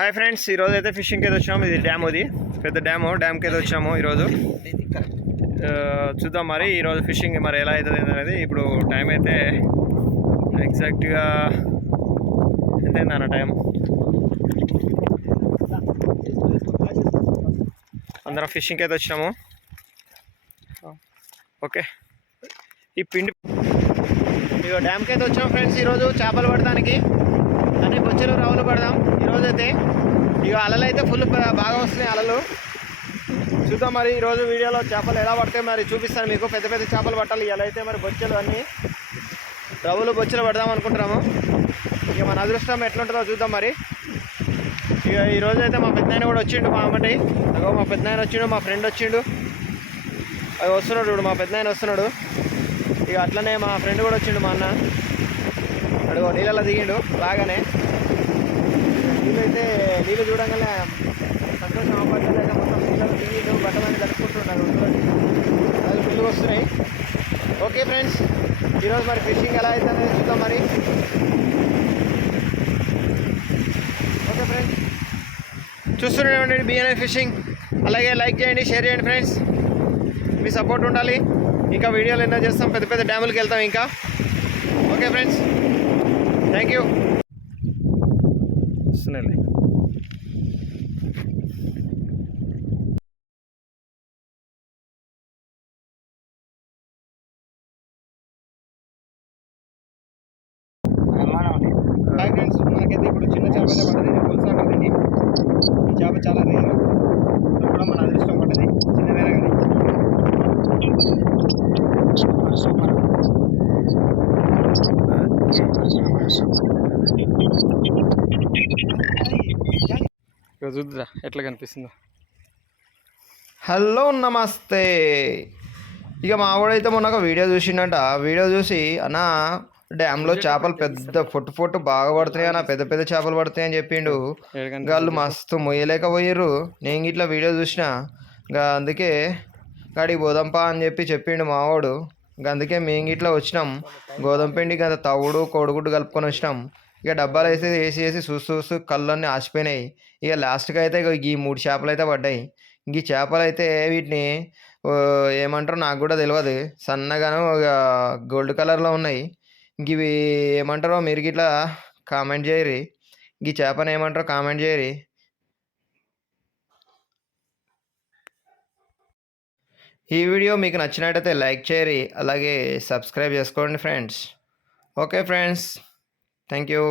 Hi friends, ఈరోజు అయితే ఫిషింగ్కి అయితే వచ్చాము. ఇది డ్యామ్, అది పెద్ద డ్యామ్కి అయితే వచ్చాము ఈరోజు. చూద్దాం మరి ఈరోజు ఫిషింగ్ మరి ఎలా అవుతుంది అనేది. ఇప్పుడు టైం అయితే ఎగ్జాక్ట్గా ఎంతైందన్న టైం. అందరం ఫిషింగ్కి అయితే వచ్చినాము. ఓకే, ఈ పిండి ఇక డ్యామ్కి అయితే వచ్చాము ఫ్రెండ్స్. ఈరోజు చేపలు పడడానికి అన్ని బొచ్చెలు రావులు పడదాం ఈరోజు అయితే. ఇక అలలు అయితే ఫుల్ బాగా వస్తున్నాయి అలలు. చూద్దాం మరి ఈరోజు వీడియోలో చేపలు ఎలా పడతాయి మరి చూపిస్తాను మీకు. పెద్ద పెద్ద చేపలు పట్టాలి ఇలా అయితే. మరి బొచ్చెలు అన్నీ రవ్వులు బొచ్చెలు పడదాం అనుకుంటున్నాము. ఇక మన అదృష్టం ఎట్లుంటుందో చూద్దాం మరి. ఇక ఈరోజు అయితే మా పెద్దనాయన కూడా వచ్చిండు. మా అమ్మటి అగో మా పెద్దనాయన వచ్చిండు, మా ఫ్రెండ్ వచ్చిండు. అది వస్తున్నాడు ఇప్పుడు, మా పెద్దనాయన వస్తున్నాడు. ఇక అట్లనే మా ఫ్రెండ్ కూడా వచ్చిండు, మా అన్న. అడుగు నీళ్ళలో దిగిండు బాగానే. నీళ్ళు చూడంగానే సంతోషం అవ్వట్లేదు. మొత్తం నీళ్ళలో దిగిండు, బట్టలన్నీ కలుపుకుంటున్నారు. అది ఫుల్గా వస్తున్నాయి. ఓకే ఫ్రెండ్స్, ఈరోజు మరి ఫిషింగ్ ఎలా అయితే అనేది చూద్దాం మరి. ఓకే ఫ్రెండ్స్, చూస్తూనే బిఎన్ఐ ఫిషింగ్. అలాగే లైక్ చేయండి, షేర్ చేయండి ఫ్రెండ్స్. మీ సపోర్ట్ ఉండాలి. ఇంకా వీడియోలు ఎన్నో చేస్తాం, పెద్ద పెద్ద డ్యాములకి వెళ్తాం ఇంకా. Okay friends, thank you. వస్తున్నాయి. హాయ్ ఫ్రెండ్స్, మనకైతే ఇప్పుడు చిన్న చేప అయితే పడ్డది. పులుసు అంటారండి. ఈ చేప చాలా రేరు, కూడా మన అదృష్టం పడ్డది. చిన్నదైనా కానీ సూపర్. ఇక చూద్దా ఎట్లా కనిపిస్తుందో. హలో నమస్తే. ఇక మా వాడైతే మొన్న ఒక వీడియో చూసిండట. వీడియో చూసి అన్న డ్యామ్లో చేపలు పెద్ద పొట్టు బాగా పడుతున్నాయి అన్న, పెద్ద పెద్ద చేపలు పడుతున్నాయి అని చెప్పిండు. వాళ్ళు మస్తు మొయ్యలేకపోయారు. నేను ఇట్లా వీడియో చూసిన అందుకే గాడికి పోదాంపా అని చెప్పిండు మావాడు. అందుకే మేము ఇట్లా వచ్చినాం. గోధుమ పిండి గత తవుడు కోడిగుడ్డు కలుపుకొని వచ్చినాం. ఇక డబ్బాలు వేసి చూస్తూ కళ్ళన్నీ ఆసిపోయినాయి. ఇక లాస్ట్కి అయితే ఈ 3 చేపలు అయితే పడ్డాయి. ఈ చేపలు అయితే వీటిని ఏమంటారో నాకు కూడా తెలియదు. సన్నగాను గోల్డ్ కలర్లో ఉన్నాయి. ఇవి ఏమంటారో మీరు ఇట్లా కామెంట్ చేయరి. ఈ చేపను ఏమంటారో కామెంట్ చేయరి. ఈ వీడియో మీకు నచ్చినట్టయితే లైక్ చేయరి, అలాగే సబ్స్క్రైబ్ చేసుకోండి friends. Okay friends, thank you.